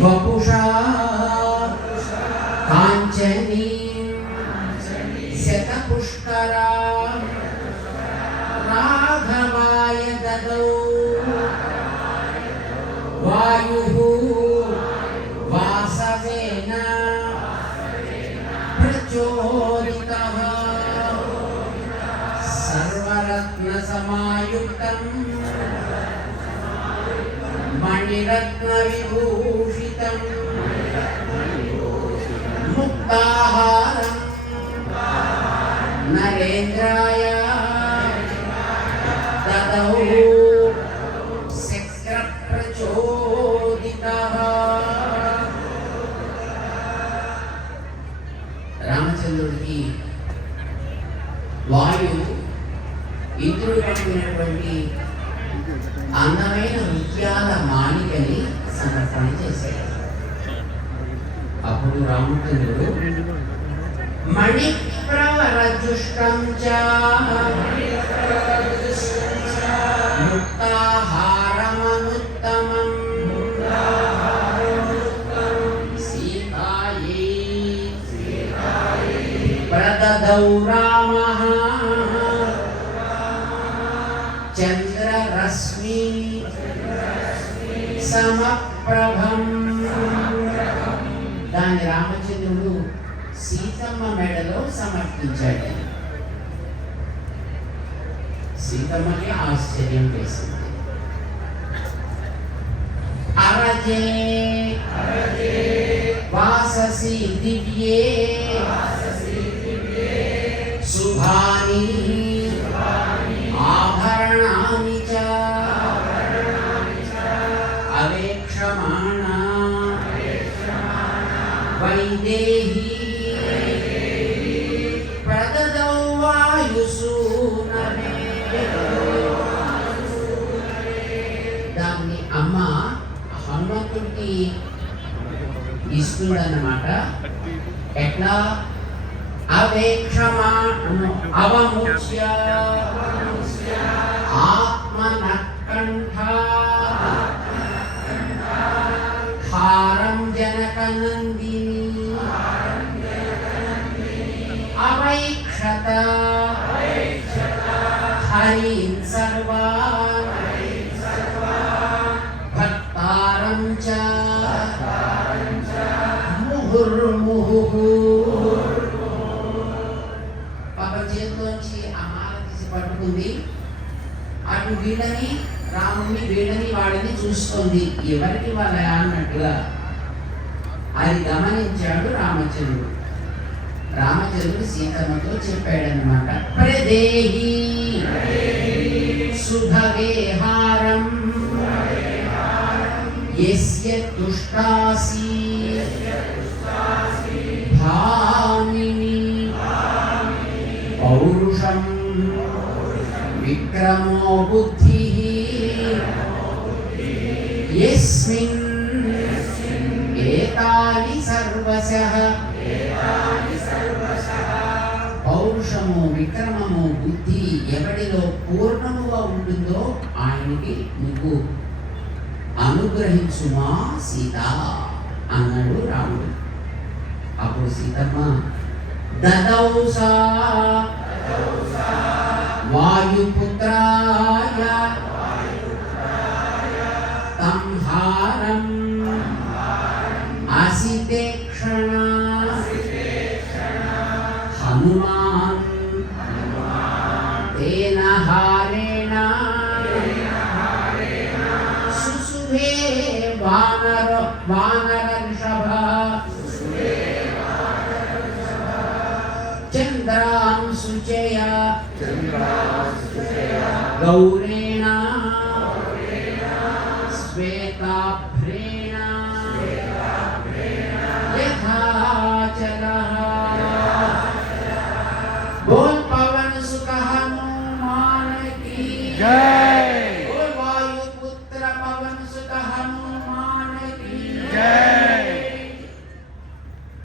వపుషా కాంచనీ శతపుష్కరా రాఘవాయ దదౌ వాయు వాసవేన ప్రచోదిత సర్వరత్న సమాయుక్తం मणिरत्नविभूषितम् मुक्ताहारम् नरेन्द्राय ददौ శక్రప్రచోదితః రామచంద్రుడికి వాయువు ఇంద్రుడు పట్టినటువంటి అందమైన ముత్యాల మాణికని సమర్పణ చేశాడు అప్పుడు రామచంద్రుడు మణి ప్రవరజుష్టం చ ముక్తాహారమనుత్తమం. సీతాయై ప్రదదౌ సమప్రభం. దాని రామచంద్రుడు సీతమ్మ మెడలో సమర్పించాడు. సీతమ్మకి ఆశ్చర్యం వేసింది. అరజే. వాససి దివ్యే. దాన్ని అమ్మ హనుమంతుడికి ఇస్తుందన్నమాట. ఎట్లా? అవేక్షమా అవముచ్య హరిన్ సర్వా భక్తారం చ ముహుర్ముహు పాప చేతిలోంచి ఆ మాల తీసి పట్టుకుంది. అటు వీళ్ళని రాముని వీళ్ళని వాడిని చూస్తోంది. ఎవరికి వాళ్ళ అన్నట్టుగా అది గమనించాడు రామచంద్రుడు. రామచంద్రుడు సీతమ్మతో చెప్పాడనమాట ప్రదేహి శుభవేహారం ఎస్య తుష్టాసి భామిని పౌరుషం విక్రమో బుద్ధి ఎస్మిన్ ఏతాని సర్వశః దోషము విక్రమము బుద్ధి ఎవడిలో పూర్ణముగా ఉంటుందో ఆయనకి నువ్వు అనుగ్రహించుమా సీత అన్నాడు రాముడు. అప్పుడు సీతమ్మ దదౌసా వాయుపుత్రాయ సంహారం అసితే క్షణ वानर वानर ऋषभ चन्द्रांसुचय गौरेण श्वेताभ्रेण बोल पवन सुख हनुमान की। जय।